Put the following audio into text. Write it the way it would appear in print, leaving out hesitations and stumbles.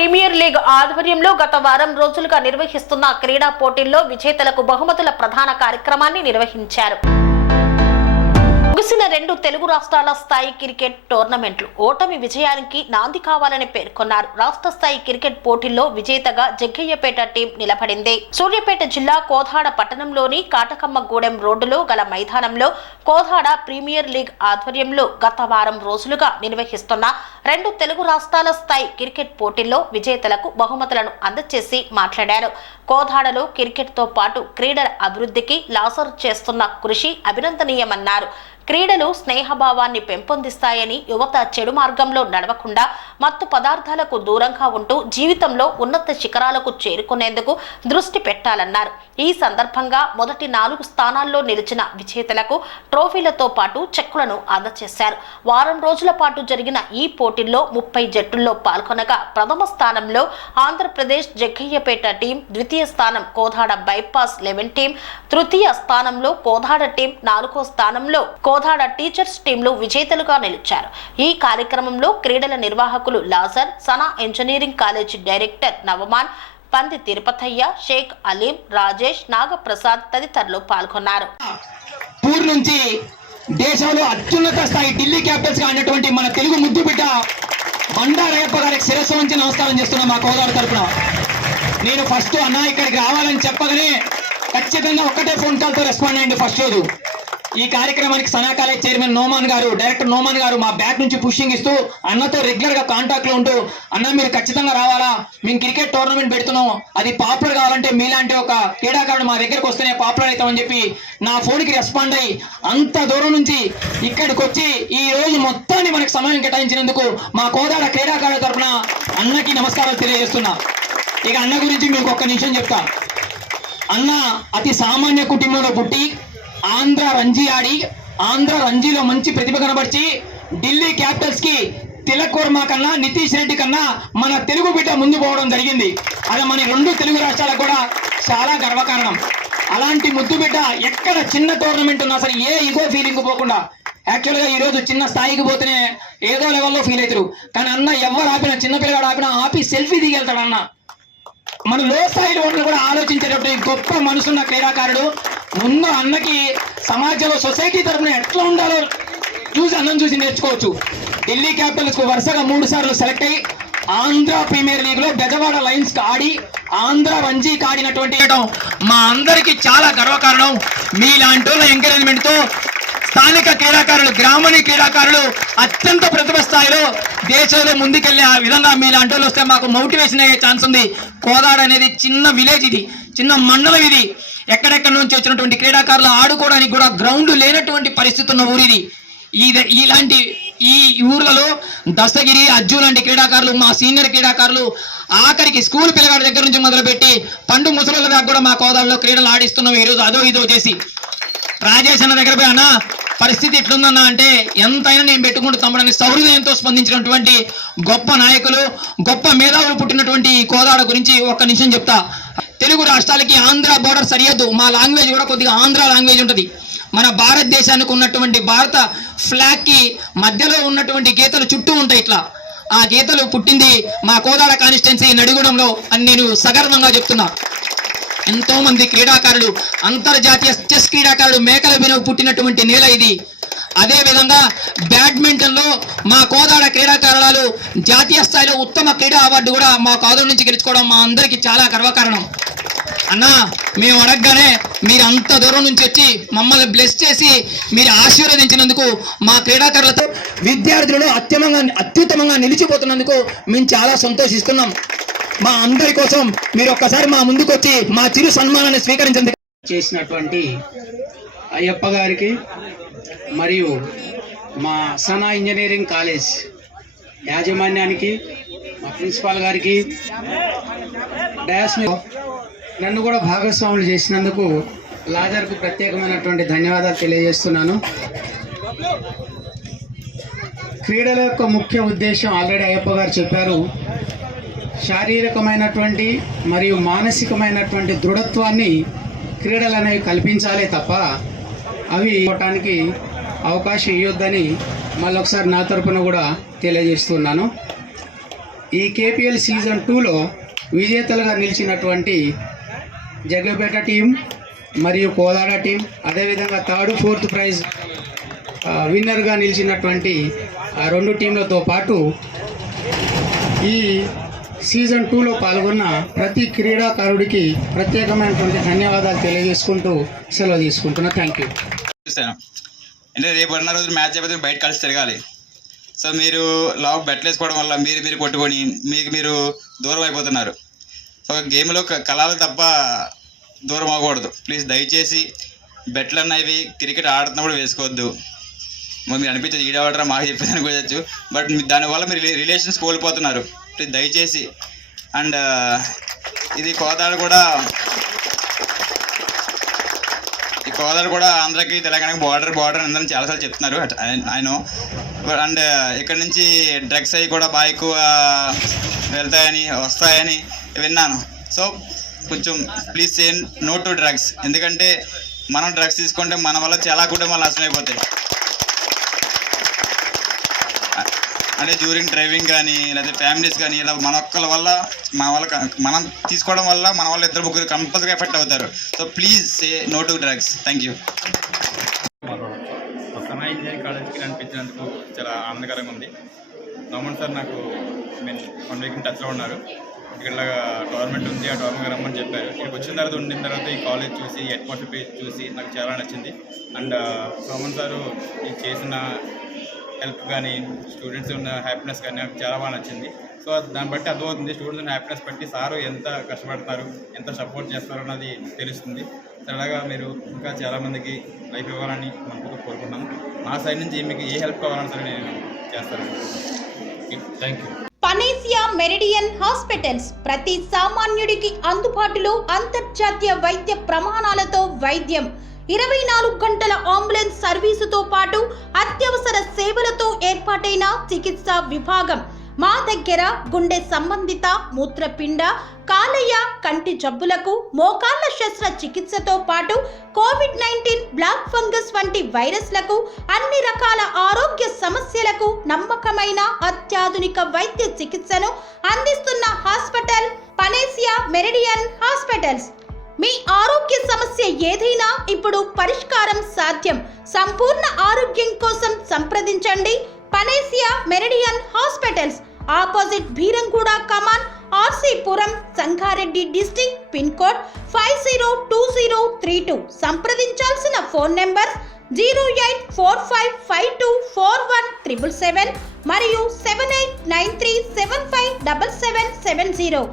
Premier league ఆధ్వర్యంలో గత వారం రోజులుగా నిర్వహిస్తున్న క్రీడా పోటీల్లో విజేతలకు బహుమతుల ప్రధాన కార్యక్రమాన్ని నిర్వహించారు. ముగిసిన 2 తెలుగు రాష్ట్రాల స్థాయి క్రికెట్ టోర్నమెంట్లు ఓటమి విజయానికి నాంది కావాలని పేర్కొన్నారు. రాష్ట్ర స్థాయి క్రికెట్ పోటీల్లో విజేతగా జగ్గయ్యపేట టీం నిలబడింది. సూర్యాపేట జిల్లా కోదాడ పట్టణంలోని కాటకమ్మగూడెం రోడ్డులో గల మైదానంలో కోదాడ ప్రీమియర్ లీగ్ ఆధ్వర్యంలో గత వారం రోజులుగా నిర్వహిస్తున్న 2 తెలుగు రాష్ట్రాల స్థాయి క్రికెట్ పోటీల్లో విజేతలకు బహుమతులను అందజేసి మాట్లాడారు. కోదాడలో క్రికెట్ తో పాటు క్రీడల అభివృద్ధికి లాసర్ చేస్తున్న కృషి అభినందనీయమన్నారు. క్రీడలు స్నేహభావాన్ని పెంపొందిస్తాయని, యువత చెడు మార్గంలో నడవకుండా మత్తు పదార్థాలకు దూరంగా ఉంటూ జీవితంలో ఉన్నత శిఖరాలకు చేరుకునేందుకు దృష్టి పెట్టాలన్నారు. ఈ సందర్భంగా మొదటి 4 స్థానాల్లో నిలిచిన విజేతలకు ట్రోఫీలతో పాటు చెక్కులను అందజేశారు. వారం రోజుల పాటు జరిగిన ఈ పోటీల్లో 30 జట్టుల్లో పాల్గొనగా ప్రథమ స్థానంలో ఆంధ్రప్రదేశ్ జగ్గయ్యపేట టీం, ద్వితీయ స్థానం కోదాడ బైపాస్ 11 టీం, తృతీయ స్థానంలో కోదాడ టీం, 4వ స్థానంలో కోదాడ టీచర్స్ టీంలు విజేతలుగా నిలిచారు. ఈ కార్యక్రమంలో క్రీడల నిర్వాహకులు Lazar, Sana engineering college director నవమాన్, పంది తిరుపతయ్య, షేక్ అలీం, రాజేష్, నాగప్రసాద్ తదితరులు పాల్గొన్నారు. పూర్ నుంచి దేశంలో అత్యున్నత స్థాయి ఢిల్లీ క్యాపిటల్స్ గా అన్నటువంటి మన తెలుగు ముద్దు బిడ్డ బండారయ్యప్ప గారికి శిరస్సు వంచి నమస్కారం చేస్తున్నా. మా కోదాడ తరపున నేను ఫస్ట్ అన్న ఇక్కడికి రావాలని చెప్పగానే ఖచ్చితంగా ఒక్కటే ఫోన్ కాల్ తో రెస్పాండ్ అయ్యండి. ఫస్ట్ రోజు ఈ కార్యక్రమానికి సనా కాలేజ్ చైర్మన్ నోమాన్ గారు, డైరెక్టర్ నోమాన్ గారు మా బ్యాక్ నుంచి పుషింగ్ ఇస్తూ అన్నతో రెగ్యులర్ గా కాంటాక్ట్ లో ఉంటూ, అన్న మీరు ఖచ్చితంగా రావాలా, మేము క్రికెట్ టోర్నమెంట్ పెడుతున్నాం, అది పాపులర్ కావాలంటే మీలాంటి ఒక క్రీడాకారుడు మా దగ్గరకు వస్తేనే పాపులర్ అవుతామని చెప్పి నా ఫోన్ కి రెస్పాండ్ అయ్యి అంత దూరం నుంచి ఇక్కడికి వచ్చి ఈ రోజు మొత్తాన్ని మనకు సమయం కేటాయించినందుకు మా కోదాడ క్రీడాకారుల తరఫున అన్నకి నమస్కారాలు తెలియజేస్తున్నా. ఇక అన్న గురించి మీకు ఒక్క నిమిషం చెప్తా. అన్న అతి సామాన్య కుటుంబంలో పుట్టి ఆంధ్ర రంజీ ఆడి ఆంధ్ర రంజీలో మంచి ప్రతిభ కనబర్చి ఢిల్లీ క్యాపిటల్స్ కి తిలక్ వర్మ కన్నా, నితీష్ రెడ్డి కన్నా మన తెలుగు బిడ్డ ముందు పోవడం జరిగింది. అది మన 2 తెలుగు రాష్ట్రాలకు కూడా చాలా గర్వకారణం. అలాంటి ముద్దు బిడ్డ ఎక్కడ చిన్న టోర్నమెంట్ ఉన్నా సరే ఏ ఇగో ఫీలింగ్ పోకుండా యాక్చువల్గా ఈ రోజు చిన్న స్థాయికి పోతేనే ఏదో లెవెల్లో ఫీల్ అవుతారు. కానీ అన్న ఎవరు ఆపినా, చిన్నపిల్లగాడు ఆపినా ఆపి సెల్ఫీ దిగెళ్తాడు. అన్న మన లో స్థాయిలో కూడా ఆలోచించేటప్పుడు గొప్ప మనసున్న క్రీడాకారుడు. ముందు అన్నకి సమాజంలో సొసైటీ తరఫున ఎట్లా ఉండాలో చూసి అన్నం చూసి నేర్చుకోవచ్చు. ఢిల్లీ క్యాపిటల్స్ కు వరుసగా 3 సార్లు సెలెక్ట్ అయ్యి ఆంధ్ర ప్రీమియర్ లీగ్ లో బెజవాడ లయన్స్ కి ఆడి ఆంధ్ర రంజీ ఆడినటువంటి మా అందరికి చాలా గర్వకారణం. మీలాంటి ఎంకరేజ్మెంట్ తో స్థానిక క్రీడాకారులు, గ్రామీణ క్రీడాకారులు అత్యంత ప్రతిభ స్థాయిలో దేశంలో ముందుకెళ్లే ఆ విధంగా మీలాంటి వాళ్ళు వస్తే మాకు మోటివేషన్ అయ్యే ఛాన్స్ ఉంది. కోదాడ అనేది చిన్న విలేజ్, ఇది చిన్న మండలం, ఇది ఎక్కడెక్కడి నుంచి వచ్చినటువంటి క్రీడాకారులు ఆడుకోవడానికి కూడా గ్రౌండ్ లేనటువంటి పరిస్థితి ఉన్న ఊరిది. ఇలాంటి ఈ ఊర్లలో దస్తగిరి, అజ్జు లాంటి క్రీడాకారులు, మా సీనియర్ క్రీడాకారులు ఆఖరికి స్కూల్ పిల్లగాడి దగ్గర నుంచి మొదలుపెట్టి పండు ముసలి దాకా కూడా మా కోదాడలో క్రీడలు ఆడిస్తున్నాం. ఈరోజు అదో ఇదో చేసి రాజేష్ అన్న దగ్గర పోయి, అన్న పరిస్థితి ఎట్లుందన్నా అంటే ఎంతైనా నేను పెట్టుకుంటూ తమ్మడానికి సౌహృదయంతో స్పందించినటువంటి గొప్ప నాయకులు, గొప్ప మేధావులు పుట్టినటువంటి కోదాడ గురించి ఒక్క నిమిషం చెప్తా. తెలుగు రాష్ట్రాలకి ఆంధ్ర బోర్డర్ సరిహద్దు. మా లాంగ్వేజ్ కూడా కొద్దిగా ఆంధ్ర లాంగ్వేజ్ ఉంటుంది. మన భారతదేశానికి ఉన్నటువంటి భారత ఫ్లాగ్ కి మధ్యలో ఉన్నటువంటి గీతలు చుట్టూ ఉంటాయి. ఇట్లా ఆ గీతలు పుట్టింది మా కోదాడ కాన్స్టిట్యున్సీ నడిగూడెంలో అని నేను సగర్వంగా చెప్తున్నా. ఎంతో మంది క్రీడాకారులు, అంతర్జాతీయ చెస్ క్రీడాకారులు మేకల వినోద్ పుట్టినటువంటి నేల ఇది. అదే విధంగా బ్యాడ్మింటన్ లో మా కోదాడ క్రీడాకారులు జాతీయ స్థాయిలో ఉత్తమ క్రీడా అవార్డు కూడా మా కోదాడ నుంచి గెలుచుకోవడం మా అందరికి చాలా గర్వకారణం. అన్న మేము అడగగానే మీరు అంత దూరం నుంచి వచ్చి మమ్మల్ని బ్లెస్ చేసి మీరు ఆశీర్వదించినందుకు, మా క్రీడాకారులతో విద్యార్థులలో అత్యుత్తమంగా నిలిచిపోతున్నందుకు మేము చాలా సంతోషిస్తున్నాం. మా అందరి కోసం మీరు ఒక్కసారి మా ముందుకు వచ్చి మా చిరు సన్మానాన్ని స్వీకరించండి. చేసినటువంటి అయ్యప్ప గారికి మరియు మా సనా ఇంజనీరింగ్ కాలేజ్ యాజమాన్యానికి, మా ప్రిన్సిపాల్ గారికి, డాష్ నన్ను కూడా భాగస్వాములు చేసినందుకు లాజర్కు ప్రత్యేకమైనటువంటి ధన్యవాదాలు తెలియజేస్తున్నాను. క్రీడల యొక్క ముఖ్య ఉద్దేశం ఆల్రెడీ అయ్యప్ప గారు చెప్పారు. శారీరకమైనటువంటి మరియు మానసికమైనటువంటి దృఢత్వాన్ని క్రీడలు అనేవి కల్పించాలే తప్ప అవి ఇవ్వటానికి అవకాశం ఇవ్వద్దని మళ్ళొకసారి నా తరపున కూడా తెలియజేస్తున్నాను. ఈ కేపీఎల్ సీజన్ 2లో విజేతలుగా నిలిచినటువంటి జగ్గపేట టీం మరియు కోదాడ టీం, అదేవిధంగా 3rd, 4th ప్రైజ్ విన్నర్గా నిలిచినటువంటి ఆ 2 టీంలతో పాటు ఈ సీజన్ 2లో పాల్గొన్న ప్రతి క్రీడాకారుడికి ప్రత్యేకమైనటువంటి ధన్యవాదాలు తెలియజేసుకుంటూ సెలవు తీసుకుంటున్నా. Thank you. అంటే రేపు అన్న రోజు మ్యాచ్ అయిపోతే బయట కలిసి తిరగాలి. సో మీరు లావు బెట్లు వేసుకోవడం వల్ల మీరు కొట్టుకొని మీరు దూరం అయిపోతున్నారు. ఒక గేమ్లో కలాలు తప్ప దూరం అవ్వకూడదు. ప్లీజ్ దయచేసి బెట్లు అన్నవి క్రికెట్ ఆడుతున్నప్పుడు వేసుకోవద్దు. మీరు అనిపించదు ఈడవాడరా మాకు చెప్పేది అనుకోవచ్చు, బట్ దానివల్ల మీరు రిలేషన్స్ కోల్పోతున్నారు. ప్లీజ్ దయచేసి. అండ్ ఇది కోదాడ కూడా ఆంధ్రాకి తెలంగాణకి బార్డర్ అందరం చాలాసార్లు చెప్తున్నారు. I know. అండ్ ఇక్కడ నుంచి డ్రగ్స్ అవి కూడా బాగా ఎక్కువ వస్తాయని విన్నాను. సో కొంచెం please say no to drugs. ఎందుకంటే మనం డ్రగ్స్ తీసుకుంటే మన వల్ల చాలా కుటుంబాలు నాశనం అయిపోతాయి. అంటే డ్యూరింగ్ డ్రైవింగ్ కానీ లేదా ఫ్యామిలీస్ కానీ ఇలా మనం తీసుకోవడం వల్ల మన వల్ల 2-3 కంపల్సరీగా ఎఫెక్ట్ అవుతారు. So please say no to drugs. Thank you. Sana engineering కాలేజ్కి అనిపించినందుకు చాలా ఆనందకరంగా ఉంది. నమన్ సార్ నాకు 1 వీక్ టచ్లో ఉన్నారు. ఇక్కడ టోర్నమెంట్ ఉంది, ఆ టోర్నమెంట్ రమ్మని చెప్పారు. ఇక్కడికి వచ్చిన తర్వాత ఈ కాలేజ్ చూసి అట్మాస్ఫియర్ చూసి నాకు చాలా నచ్చింది. అండ్ సోమన్ సారు ఈ చేసిన హెల్ప్ కానీ స్టూడెంట్స్ ఉన్న హ్యాపీనెస్ కానీ నాకు చాలా బాగా నచ్చింది. సో దాన్ని బట్టి అర్థమవుతుంది స్టూడెంట్స్ ఉన్న హ్యాపీనెస్ బట్టి సారు ఎంత కష్టపడుతున్నారు, ఎంత సపోర్ట్ చేస్తున్నారు అన్నది తెలుస్తుంది. అలాగా మీరు ఇంకా చాలామందికి లైఫ్ ఇవ్వాలని మనకు కోరుకుంటున్నాను. నా సైడ్ నుంచి మీకు ఏ హెల్ప్ కావాలని సరే నేను చేస్తాను. Thank you. Panacea Meridian hospitals ప్రతి సామాన్యుడికి అందుబాటులో అంతర్జాతీయ వైద్య ప్రమాణాలతో వైద్యం, 24 గంటల అంబులెన్స్ సర్వీసుతో పాటు అత్యవసర సేవలతో ఏర్పాటైన చికిత్సా విభాగం. మా దగ్గర గుండె సంబంధిత, మూత్రపిండ, కాలేయ, కంటి జబ్బులకు, మోకాళ్ల శస్త్ర చికిత్సతో పాటు కోవిడ్-19, బ్లాక్ ఫంగస్ వంటి వైరస్లకు, అన్ని రకాల ఆరోగ్య సమస్యలకు నమ్మకమైన అత్యాధునిక వైద్య చికిత్సను అందిస్తున్న హాస్పిటల్ పనేసియా మెరిడియన్ హాస్పిటల్స్. మీ ఆరోగ్య సమస్య ఏదైనా ఇప్పుడు పరిష్కారం సాధ్యం. సంపూర్ణ ఆరోగ్యం కోసం సంప్రదించండి Panacea Meridian hospitals. Opposite Beeramguda కమాన్, RC Puram, Sangareddy district. Pin code 502032. సంప్రదించాల్సిన ఫోన్ నెంబర్ 0845524177 మరియు 7893757770.